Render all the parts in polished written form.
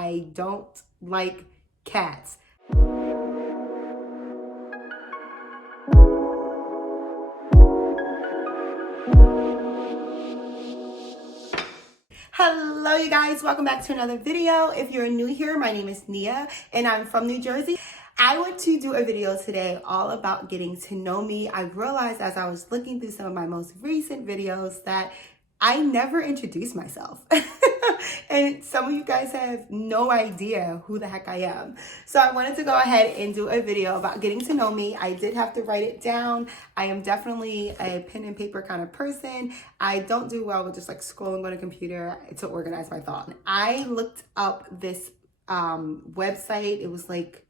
I don't like cats. Hello you guys, welcome back to another video. If you're new here, my name is Nia and I'm from New Jersey. I want to do a video today all about getting to know me. I realized as I was looking through some of my most recent videos that I never introduced myself. And some of you guys have no idea who the heck I am. So I wanted to go ahead and do a video about getting to know me. I did have to write it down. I am definitely a pen and paper kind of person. I don't do well with just like scrolling on a computer to organize my thought. I looked up this website. It was like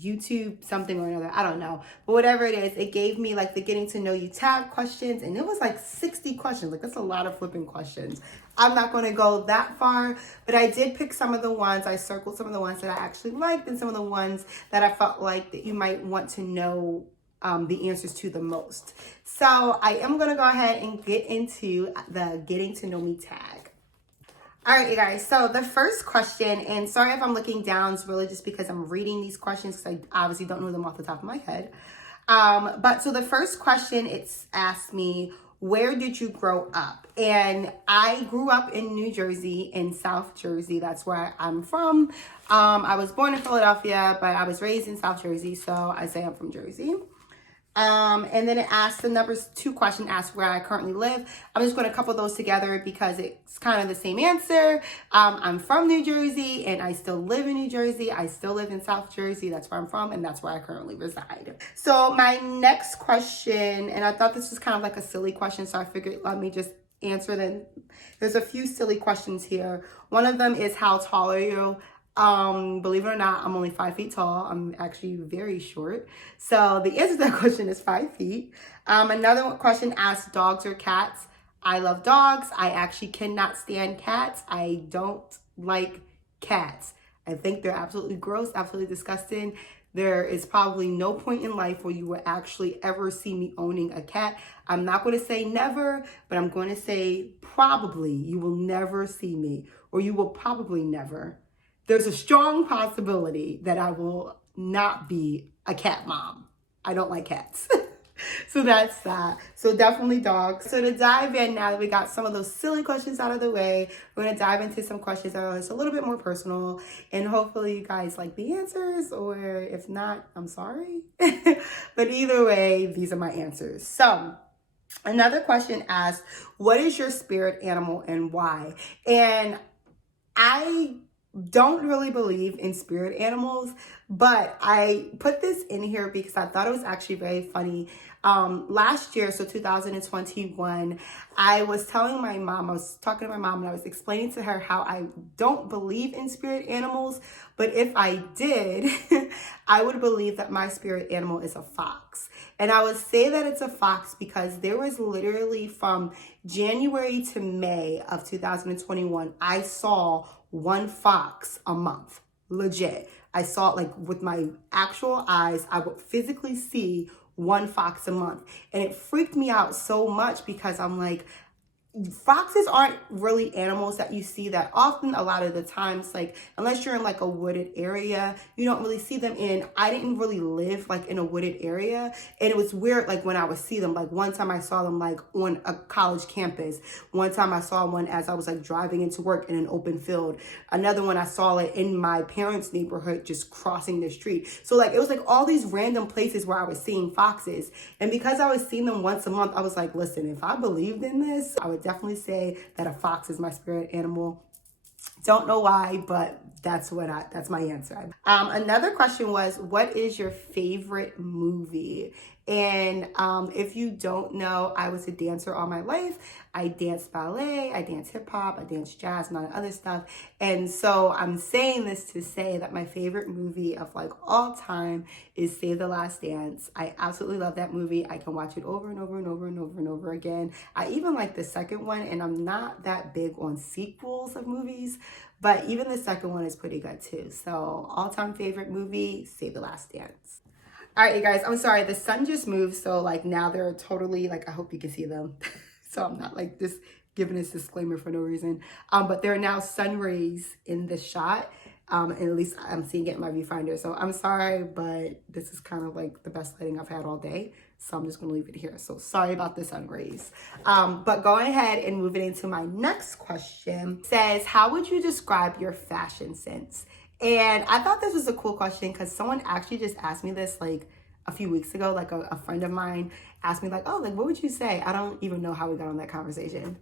YouTube something or another, I don't know, but whatever it is, it gave me like the getting to know you tag questions, and it was like 60 questions. Like, that's a lot of flipping questions. I'm not going to go that far, but I did pick some of the ones. I circled some of the ones that I actually liked and some of the ones that I felt like that you might want to know the answers to the most. So I am going to go ahead and get into the getting to know me tag. All right, you guys, so the first question, and sorry if I'm looking down, it's really just because I'm reading these questions because I obviously don't know them off the top of my head. But so the first question, it's asked me, where did you grow up? And I grew up in New Jersey, in South Jersey. That's where I'm from. I was born in Philadelphia, but I was raised in South Jersey, so I say I'm from Jersey. And then it asks, the number 2 question asks where I currently live. I'm just going to couple those together because it's kind of the same answer. I'm from New Jersey and I still live in New Jersey. I still live in South Jersey. That's where I'm from and that's where I currently reside. So my next question, and I thought this was kind of like a silly question, so I figured let me just answer them. There's a few silly questions here. One of them is, how tall are you? Believe it or not, I'm only 5 feet tall. I'm actually very short. So the answer to that question is 5 feet. Another question asks, dogs or cats? I love dogs. I actually cannot stand cats. I don't like cats. I think they're absolutely gross, absolutely disgusting. There is probably no point in life where you will actually ever see me owning a cat. I'm not going to say never, but I'm going to say probably you will never see me, or you will probably never. There's a strong possibility that I will not be a cat mom. I don't like cats. So that's that. So definitely dogs. So to dive in, now that we got some of those silly questions out of the way, we're going to dive into some questions that are just a little bit more personal. And hopefully you guys like the answers, or if not, I'm sorry. But either way, these are my answers. So another question asks, what is your spirit animal and why? And I don't really believe in spirit animals, but I put this in here because I thought it was actually very funny. Last year, so 2021, I was telling my mom, I was talking to my mom and I was explaining to her how I don't believe in spirit animals, but if I did, I would believe that my spirit animal is a fox. And I would say that it's a fox because there was literally from January to May of 2021, I saw one fox a month. Legit. I saw it like with my actual eyes. I would physically see one fox a month. And it freaked me out so much because I'm like, foxes aren't really animals that you see that often. A lot of the times, like, unless you're in like a wooded area, you don't really see them in. I didn't really live like in a wooded area, and it was weird like when I would see them. Like one time I saw them like on a college campus. One time I saw one as I was like driving into work in an open field. Another one I saw it in my parents' neighborhood, just crossing the street. So like it was like all these random places where I was seeing foxes, and because I was seeing them once a month, I was like, listen, if I believed in this, I would definitely say that a fox is my spirit animal. Don't know why, but that's my answer. Another question was, what is your favorite movie? And if you don't know, I was a dancer all my life. I danced ballet, I danced hip hop, I danced jazz, and all that other stuff. And so I'm saying this to say that my favorite movie of like all time is Save the Last Dance. I absolutely love that movie. I can watch it over and over and over and over and over again. I even like the second one, and I'm not that big on sequels of movies, but even the second one is pretty good too. So all-time favorite movie, Save the Last Dance. All right, you guys, I'm sorry. The sun just moved. So like now they're totally like, I hope you can see them. So I'm not like just giving this disclaimer for no reason. But there are now sun rays in the shot. And at least I'm seeing it in my viewfinder. So I'm sorry, but this is kind of like the best lighting I've had all day. So I'm just gonna leave it here. So sorry about this unraised. But going ahead and moving into my next question, it says, how would you describe your fashion sense? And I thought this was a cool question because someone actually just asked me this like a few weeks ago. Like a friend of mine asked me like, oh, like what would you say? I don't even know how we got on that conversation.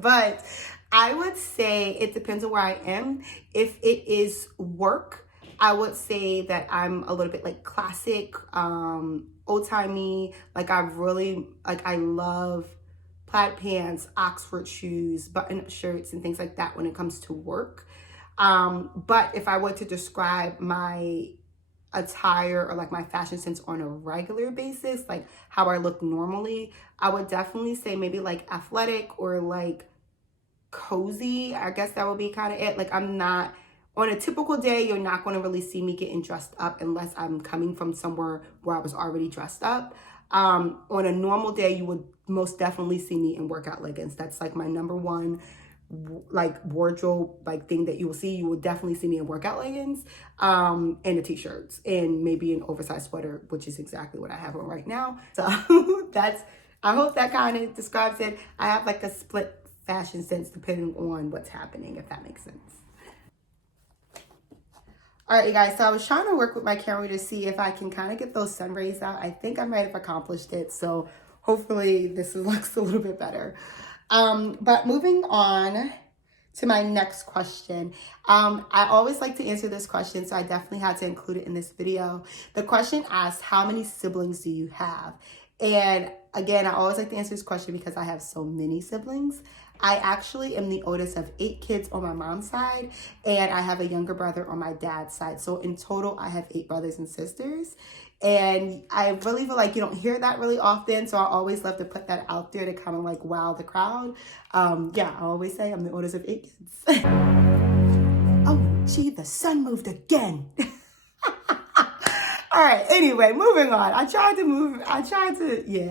But I would say it depends on where I am. If it is work, I would say that I'm a little bit like classic, old-timey. Like I love plaid pants, Oxford shoes, button-up shirts, and things like that when it comes to work. But if I were to describe my attire or like my fashion sense on a regular basis, like how I look normally, I would definitely say maybe like athletic or like cozy. I guess that would be kind of it. Like I'm not, on a typical day, you're not going to really see me getting dressed up unless I'm coming from somewhere where I was already dressed up. On a normal day, you would most definitely see me in workout leggings. That's like my number one like wardrobe like thing that you will see. You will definitely see me in workout leggings and the t-shirts and maybe an oversized sweater, which is exactly what I have on right now. So I hope that kind of describes it. I have like a split fashion sense depending on what's happening, if that makes sense. All right, you guys, so I was trying to work with my camera to see if I can kind of get those sun rays out. I think I might have accomplished it, so hopefully this looks a little bit better. But moving on to my next question. I always like to answer this question, so I definitely had to include it in this video. The question asks, how many siblings do you have? And again, I always like to answer this question because I have so many siblings. I actually am the oldest of 8 kids on my mom's side, and I have a younger brother on my dad's side. So in total, I have 8 brothers and sisters. And I really feel like you don't hear that really often. So I always love to put that out there to kind of like wow the crowd. Yeah, I always say I'm the oldest of 8 kids. Oh, gee, the sun moved again. All right, anyway, moving on. Yeah,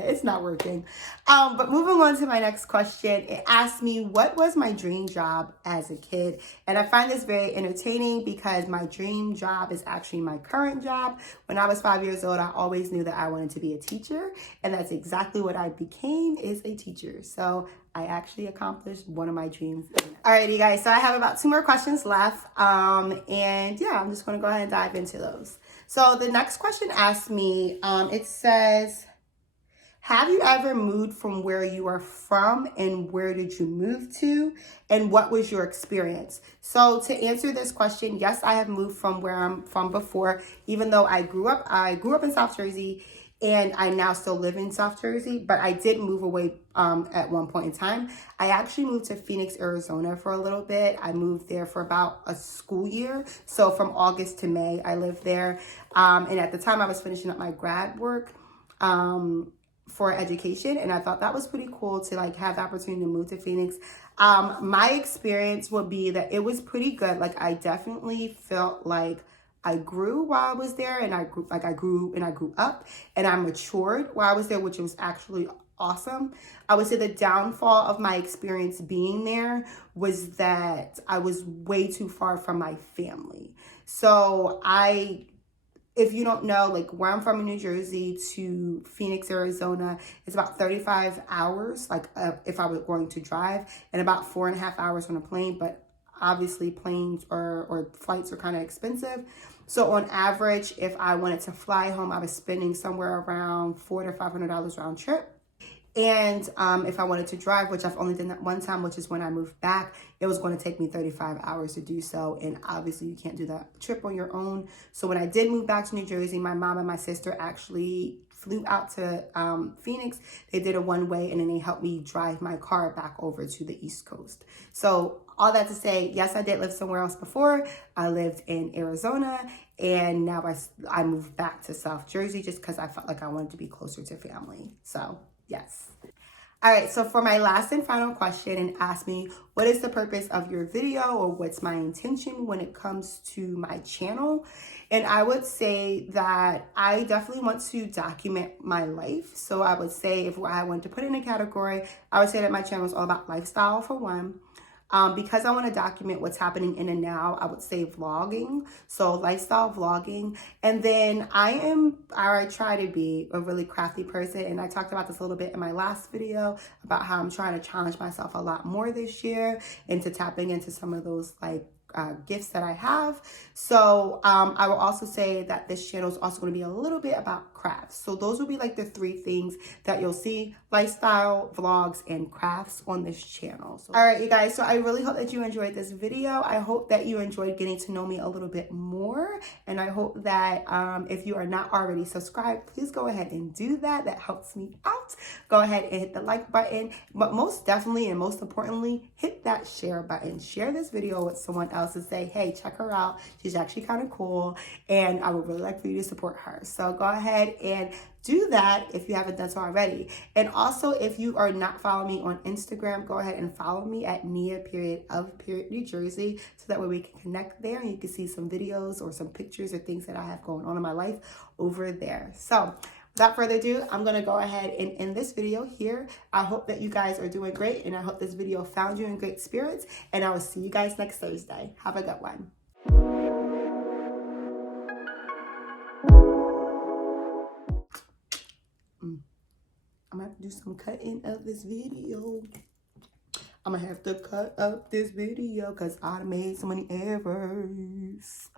it's not working. But moving on to my next question, it asked me, what was my dream job as a kid? And I find this very entertaining because my dream job is actually my current job. When I was 5 years old, I always knew that I wanted to be a teacher, and that's exactly what I became, is a teacher. So I actually accomplished one of my dreams. All right, you guys, so I have about 2 more questions left. And yeah, I'm just gonna go ahead and dive into those. So the next question asks me, it says, have you ever moved from where you are from, and where did you move to, and what was your experience? So to answer this question, yes, I have moved from where I'm from before, even though I grew up in South Jersey, and I now still live in South Jersey, but I did move away at one point in time. I actually moved to Phoenix, Arizona for a little bit. I moved there for about a school year. So from August to May, I lived there. And at the time I was finishing up my grad work for education. And I thought that was pretty cool to like have the opportunity to move to Phoenix. My experience would be that it was pretty good. Like I definitely felt like I grew while I was there, and I grew up, and I matured while I was there, which was actually awesome. I would say the downfall of my experience being there was that I was way too far from my family. So if you don't know, like where I'm from in New Jersey to Phoenix, Arizona, it's about 35 hours, like if I were going to drive, and about 4.5 hours on a plane. But obviously planes or flights are kind of expensive. So on average, if I wanted to fly home, I was spending somewhere around $400 to $500 round trip. And if I wanted to drive, which I've only done that one time, which is when I moved back, it was going to take me 35 hours to do so. And obviously you can't do that trip on your own. So when I did move back to New Jersey, my mom and my sister actually flew out to Phoenix. They did a one-way, and then they helped me drive my car back over to the East Coast. So all that to say, yes, I did live somewhere else before. I lived in Arizona, and now I moved back to South Jersey just because I felt like I wanted to be closer to family. So yes. All right, so for my last and final question, and ask me, what is the purpose of your video, or what's my intention when it comes to my channel? And I would say that I definitely want to document my life. So I would say, if I wanted to put in a category, I would say that my channel is all about lifestyle for one. Because I want to document what's happening in and now, I would say vlogging. So lifestyle vlogging. And then I try to be a really crafty person. And I talked about this a little bit in my last video about how I'm trying to challenge myself a lot more this year into tapping into some of those like gifts that I have. So I will also say that this channel is also going to be a little bit about crafts. So those will be like the 3 things that you'll see: lifestyle, vlogs, and crafts on this channel. So, all right, you guys. So I really hope that you enjoyed this video. I hope that you enjoyed getting to know me a little bit more. And I hope that if you are not already subscribed, please go ahead and do that. That helps me out. Go ahead and hit the like button. But most definitely and most importantly, hit that share button. Share this video with someone else and say, hey, check her out. She's actually kind of cool. And I would really like for you to support her. So go ahead and do that if you haven't done so already. And also, if you are not following me on Instagram, go ahead and follow me at Nia.of.New Jersey, so that way we can connect there and you can see some videos or some pictures or things that I have going on in my life over there. So without further ado, I'm going to go ahead and end this video here. I hope that you guys are doing great, and I hope this video found you in great spirits, and I will see you guys next Thursday. Have a good one. I'm gonna have to do some cutting of this video. I'm gonna have to cut up this video because I made so many errors.